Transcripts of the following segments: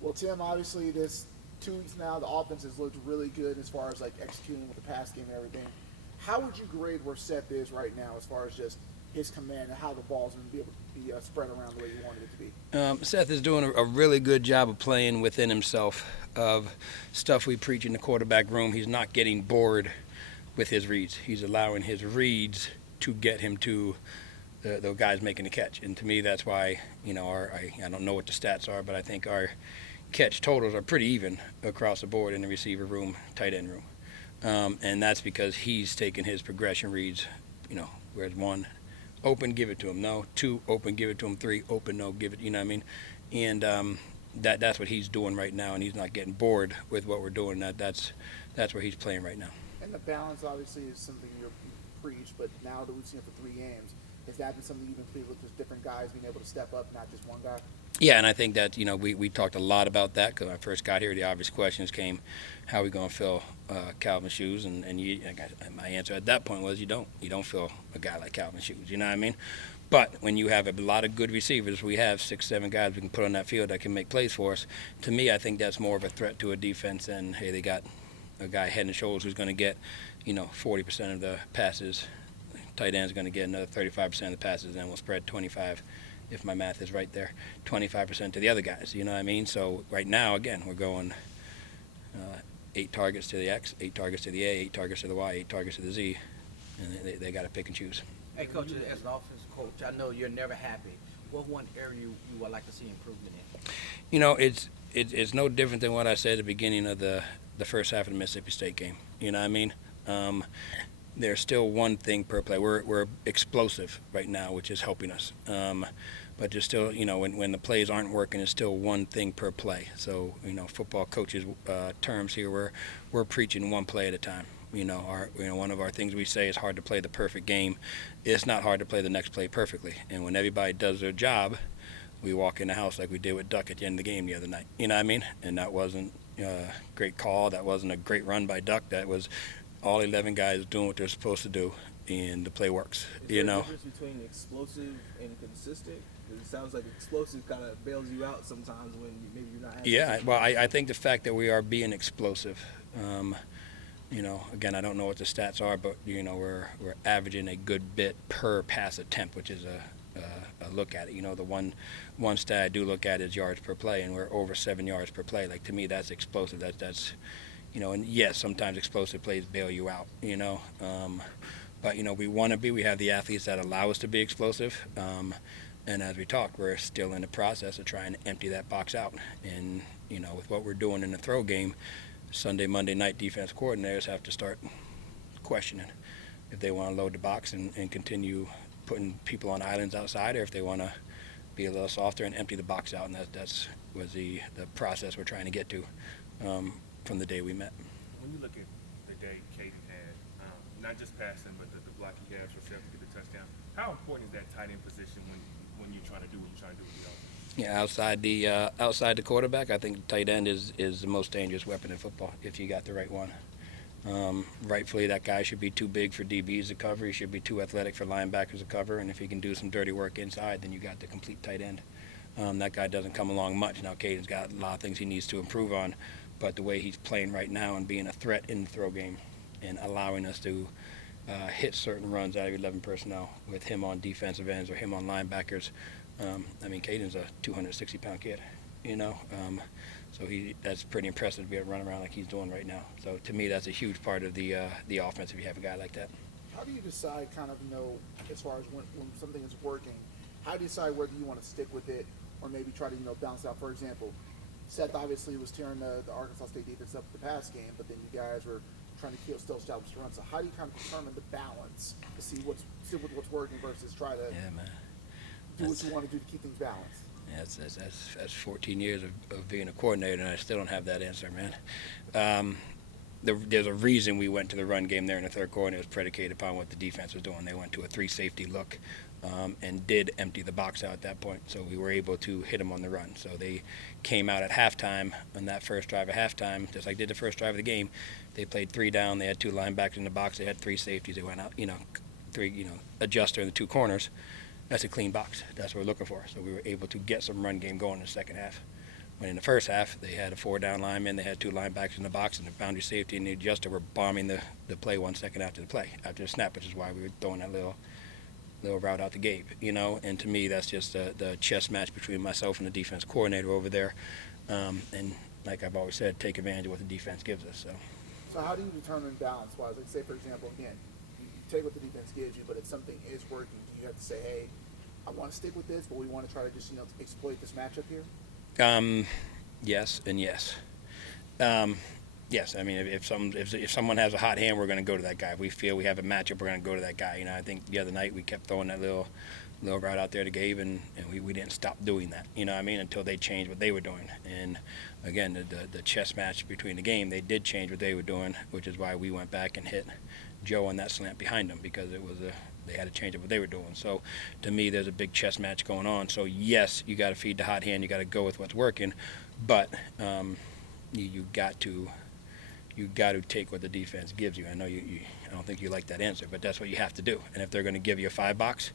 Well, Tim, obviously this 2 weeks now, the offense has looked really good as far as like executing with the pass game and everything. How would you grade where Seth is right now as far as just his command and how the ball's going to be able to be spread around the way you wanted it to be? Seth is doing a really good job of playing within himself of stuff we preach in the quarterback room. He's not getting bored with his reads. He's allowing his reads to get him to the guys making the catch. And to me, that's why, I don't know what the stats are, but I think our catch totals are pretty even across the board in the receiver room, tight end room. And that's because he's taking his progression reads, whereas one, open, give it to him. No, two, open, give it to him. Three, open, no, give it. You know what I mean? And that's what he's doing right now, and he's not getting bored with what we're doing. That's where he's playing right now. And the balance obviously is something you preach, but now that we've seen it for 3 games, has that been something you've been pleased with, just different guys being able to step up, not just one guy? Yeah, and I think that we talked a lot about that because when I first got here, the obvious questions came, how are we going to fill Calvin's shoes? And my answer at that point was you don't fill a guy like Calvin's shoes. You know what I mean? But when you have a lot of good receivers, we have 6, 7 guys we can put on that field that can make plays for us. To me, I think that's more of a threat to a defense than, hey, they got a guy head and shoulders who's going to get 40% of the passes. Tight end's going to get another 35% of the passes, and we'll spread 25, if my math is right there, 25% to the other guys. You know what I mean? So right now, again, we're going 8 targets to the X, 8 targets to the A, 8 targets to the Y, 8 targets to the Z, and they got to pick and choose. Hey, Coach, as an offense coach, I know you're never happy. What one area you would like to see improvement in? It's no different than what I said at the beginning of the first half of the Mississippi State game. You know what I mean? There's still one thing per play. We're explosive right now, which is helping us. But there's still, when the plays aren't working, it's still one thing per play. So, football coaches' terms here, we're preaching one play at a time. One of our things we say is hard to play the perfect game. It's not hard to play the next play perfectly. And when everybody does their job, we walk in the house like we did with Duck at the end of the game the other night. You know what I mean? And that wasn't a great call. That wasn't a great run by Duck. That was all 11 guys doing what they're supposed to do, and the play works. Is there a difference between explosive and consistent? It sounds like explosive kind of bails you out sometimes when maybe you're not. Yeah, well, I think the fact that we are being explosive. Again, I don't know what the stats are, but we're averaging a good bit per pass attempt, which is a look at it. The one stat I do look at is yards per play, and we're over 7 yards per play. Like, to me, that's explosive. That's and yes, sometimes explosive plays bail you out. But we want to be. We have the athletes that allow us to be explosive. And as we talked, we're still in the process of trying to empty that box out. And with what we're doing in the throw game, Sunday, Monday night defense coordinators have to start questioning if they want to load the box and continue putting people on islands outside, or if they want to be a little softer and empty the box out. And that's was the process we're trying to get to from the day we met. When you look at the day Caden had, not just passing, but the block he has for Seth to get the touchdown, how important is that tight end position when you're trying to do what you're trying to do with the offense? Yeah, outside the quarterback, I think the tight end is the most dangerous weapon in football if you got the right one. Rightfully, that guy should be too big for DBs to cover. He should be too athletic for linebackers to cover. And if he can do some dirty work inside, then you got the complete tight end. That guy doesn't come along much. Now, Caden's got a lot of things he needs to improve on, but the way he's playing right now and being a threat in the throw game and allowing us to hit certain runs out of 11 personnel with him on defensive ends or him on linebackers. Caden's a 260-pound kid, so that's pretty impressive to be able to run around like he's doing right now. So to me, that's a huge part of the offense if you have a guy like that. How do you decide as far as when something is working, how do you decide whether you want to stick with it or maybe try to, bounce out? For example, Seth obviously was tearing the Arkansas State defense up the pass game, but then you guys were trying to still establish the run. So how do you kind of determine the balance to see what's working versus try to do what you want to do to keep things balanced? Yeah, that's 14 years of being a coordinator, and I still don't have that answer, man. There's a reason we went to the run game there in the third quarter, and it was predicated upon what the defense was doing. They went to a 3-safety look and did empty the box out at that point, so we were able to hit them on the run. So they came out at halftime on that first drive of halftime, just like they did the first drive of the game. They played 3 down. They had 2 linebackers in the box. They had 3 safeties. They went out, 3, adjuster in the 2 corners. That's a clean box. That's what we're looking for. So we were able to get some run game going in the second half. When in the first half, they had a 4-down lineman, they had 2 linebackers in the box, and the boundary safety and the adjuster were bombing the play 1 second after the snap, which is why we were throwing that little route out to Gabe, And to me, that's just the chess match between myself and the defense coordinator over there. And like I've always said, take advantage of what the defense gives us. So how do you determine balance wise? Like say for example, again, you take what the defense gives you, but if something is working, do you have to say, hey, I want to stick with this, but we want to try to just exploit this matchup here? Yes and yes. Yes, I mean, if someone has a hot hand, we're going to go to that guy. If we feel we have a matchup, we're going to go to that guy. I think the other night we kept throwing that little route out there to Gabe, and we didn't stop doing that. Until they changed what they were doing. And again, the chess match between the game, they did change what they were doing, which is why we went back and hit Joe on that slant behind them, because they had to change up what they were doing. So to me, there's a big chess match going on. So yes, you got to feed the hot hand. You got to go with what's working, but you got to take what the defense gives you. I know I don't think you like that answer, but that's what you have to do. And if they're going to give you a 5-box,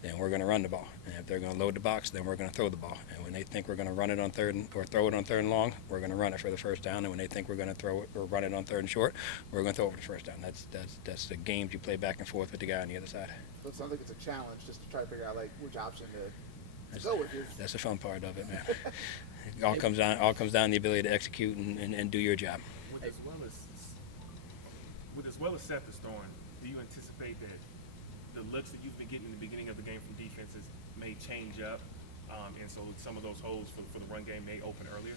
then we're going to run the ball. And if they're going to load the box, then we're going to throw the ball. And when they think we're going to run it on or throw it on 3rd and long, we're going to run it for the first down. And when they think we're going to throw it or run it on 3rd and short, we're going to throw it for the first down. That's the games you play back and forth with the guy on the other side. So it sounds like it's a challenge just to try to figure out like which option to go with. That's the fun part of it, man. It all comes down to the ability to execute and do your job. With as well as Seth is throwing, do you anticipate that the looks that you've been getting in the beginning of the game from defenses may change up, and so some of those holes for the run game may open earlier?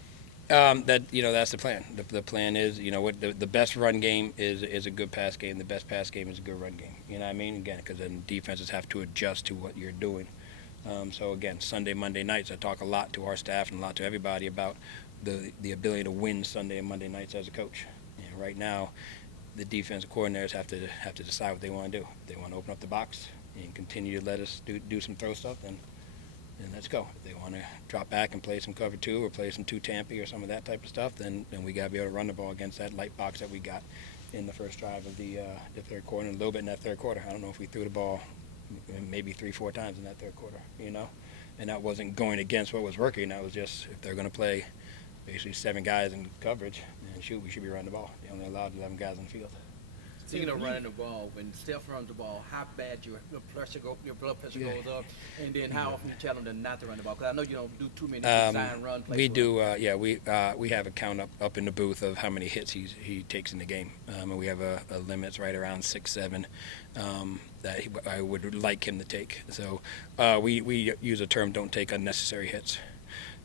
That's the plan. The plan is, what the best run game is a good pass game. The best pass game is a good run game. You know what I mean? Again, because then defenses have to adjust to what you're doing. So again, Sunday, Monday nights, I talk a lot to our staff and a lot to everybody about the ability to win Sunday and Monday nights as a coach. And right now, the defensive coordinators have to decide what they want to do. If they want to open up the box and continue to let us do some throw stuff, then let's go. If they want to drop back and play some cover 2 or play some 2 Tampy or some of that type of stuff, then we got to be able to run the ball against that light box that we got in the first drive of the 3rd quarter and a little bit in that 3rd quarter. I don't know if we threw the ball maybe 3-4 times in that 3rd quarter, and that wasn't going against what was working. That was just, if they're going to play basically 7 guys in coverage, then we should be running the ball. They only allowed 11 guys on the field. Speaking of running the ball, when Steph runs the ball, how bad your blood pressure goes up, and then how often you tell them not to run the ball? Because I know you don't do too many design run plays. We do, we have a count up in the booth of how many hits he takes in the game, and we have a limit right around 6-7 that I would like him to take. So we use a term, don't take unnecessary hits.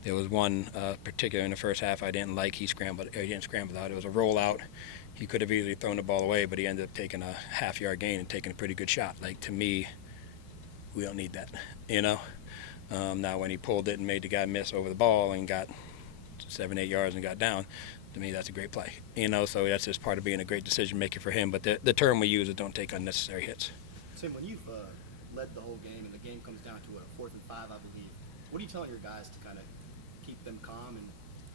There was one particular in the first half I didn't like. He didn't scramble out. It was a rollout. He could have easily thrown the ball away, but he ended up taking a half-yard gain and taking a pretty good shot. Like, to me, we don't need that, Now, when he pulled it and made the guy miss over the ball and got 7-8 yards and got down, to me, that's a great play. So that's just part of being a great decision-maker for him. But the term we use is don't take unnecessary hits. Tim, when you've led the whole game and the game comes down to a 4th and 5, I believe, what are you telling your guys to kind of keep them calm and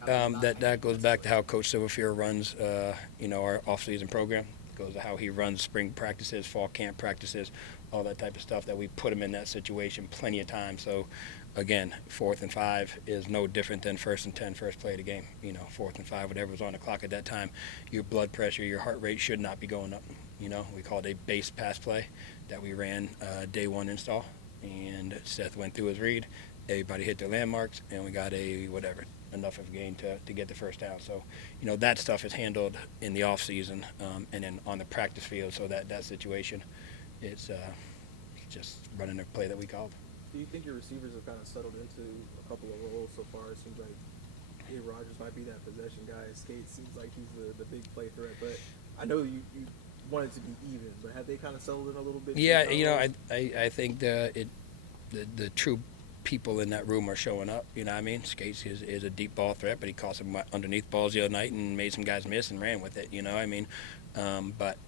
that goes back to how Coach Silverfield runs, our off-season program. It goes to how he runs spring practices, fall camp practices, all that type of stuff, that we put him in that situation plenty of times. So, again, 4th and 5 is no different than 1st and 10, first play of the game. 4th and 5, whatever was on the clock at that time, your blood pressure, your heart rate should not be going up. We called a base pass play that we ran day 1 install, and Seth went through his read. Everybody hit their landmarks, and we got enough of a gain to get the first down. So, that stuff is handled in the off season and then on the practice field. So that situation, it's just running a play that we called. Do you think your receivers have kind of settled into a couple of roles so far? It seems like Rodgers might be that possession guy. Skate seems like he's the big play threat. But I know you want it to be even, but have they kind of settled in a little bit? Yeah, I think the true people in that room are showing up. You know what I mean? Skates is a deep ball threat, but he caught some underneath balls the other night and made some guys miss and ran with it. You know what I mean? But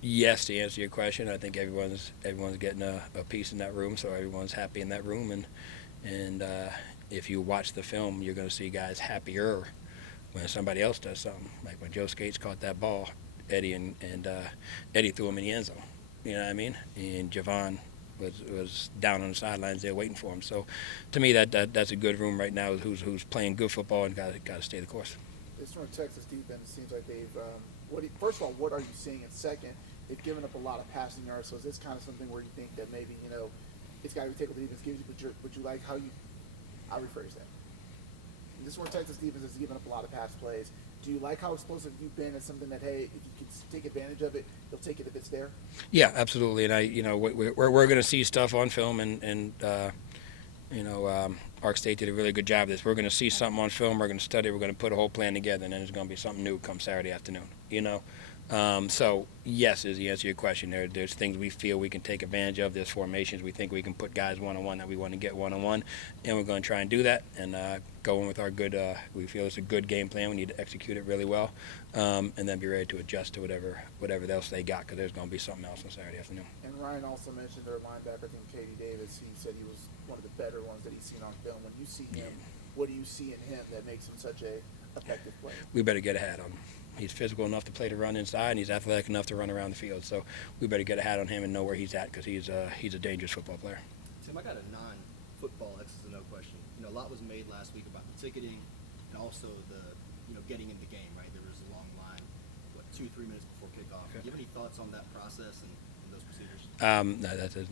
yes, to answer your question, I think everyone's getting a piece in that room, so everyone's happy in that room. And if you watch the film, you're going to see guys happier when somebody else does something. Like when Joe Skates caught that ball, Eddie and Eddie threw him in the end zone. You know what I mean? And Javon was down on the sidelines there waiting for him. So, to me, that's a good room right now. Who's playing good football and got to stay the course. This from Texas defense seems like they've. First of all, what are you seeing? And second, they've given up a lot of passing yards. So is this kind of something where you think that maybe it's got to be taken with the defense gives you? Would you like how you? I'll rephrase that. This one Texas defense has given up a lot of pass plays. Do you like how explosive you've been? As something that, hey, if you can take advantage of it, you'll take it if it's there. Yeah, absolutely. And we're going to see stuff on film, and Ark State did a really good job of this. We're going to see something on film. We're going to study. We're going to put a whole plan together, and then there's going to be something new come Saturday afternoon. So yes is the answer to your question. There's things we feel we can take advantage of. There's formations we think we can put guys one-on-one that we want to get one-on-one, and we're going to try and do that and go in with our good. We feel it's a good game plan. We need to execute it really well, and then be ready to adjust to whatever else they got, because there's going to be something else on Saturday afternoon. And Ryan also mentioned their linebacker, I think Katie Davis. He said he was one of the better ones that he's seen on film. When you see him, what do you see in him that makes him such a effective player? We better get ahead on him. He's physical enough to play the run inside, and he's athletic enough to run around the field. So we better get ahead on him and know where he's at, because he's a dangerous football player. Tim, I got a non-football X's and O question. A lot was made last week about the ticketing and also the getting in the game. Right, there was a long line, 2-3 minutes before kickoff. Okay. Do you have any thoughts on that process and those procedures? No, that has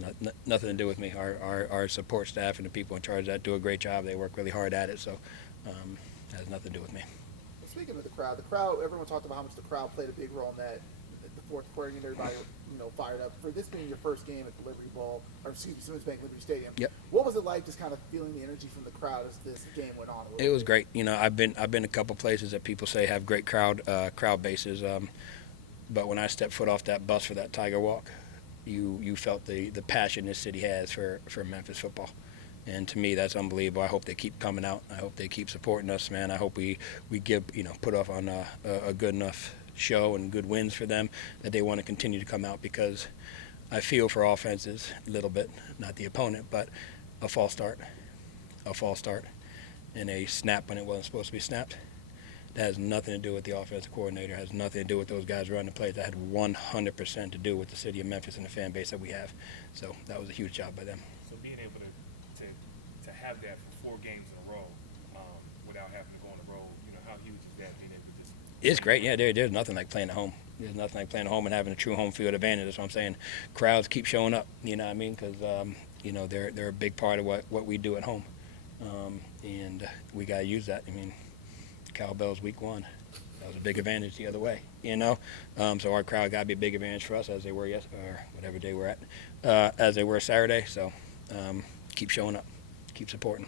nothing to do with me. Our support staff and the people in charge of that do a great job. They work really hard at it, so that has nothing to do with me. Speaking of the crowd, everyone talked about how much the crowd played a big role in that, the fourth quarter, and everybody, fired up. For this being your first game at the Liberty Bowl, or excuse me, Simmons Bank Liberty Stadium, Yep. What was it like just kind of feeling the energy from the crowd as this game went on? It was great. I've been a couple places that people say have great crowd bases, but when I stepped foot off that bus for that Tiger Walk, you felt the passion this city has for Memphis football. And to me, that's unbelievable. I hope they keep coming out. I hope they keep supporting us, man. I hope we put off on a good enough show and good wins for them that they want to continue to come out, because I feel for offenses a little bit, not the opponent, but a false start, and a snap when it wasn't supposed to be snapped. That has nothing to do with the offensive coordinator. It has nothing to do with those guys running the plays. That had 100% to do with the city of Memphis and the fan base that we have. So that was a huge job by them. So being able to have that for 4 games in a row without having to go on the road, how huge is that, being able to just... It's great. Yeah, there's nothing like playing at home. There's nothing like playing at home and having a true home field advantage. That's what I'm saying. Crowds keep showing up, you know what I mean? Because, they're a big part of what we do at home. And we got to use that. I mean, cowbells week 1. That was a big advantage the other way, So our crowd got to be a big advantage for us, as they were or whatever day we're at, as they were Saturday. So keep showing up. Keep supporting.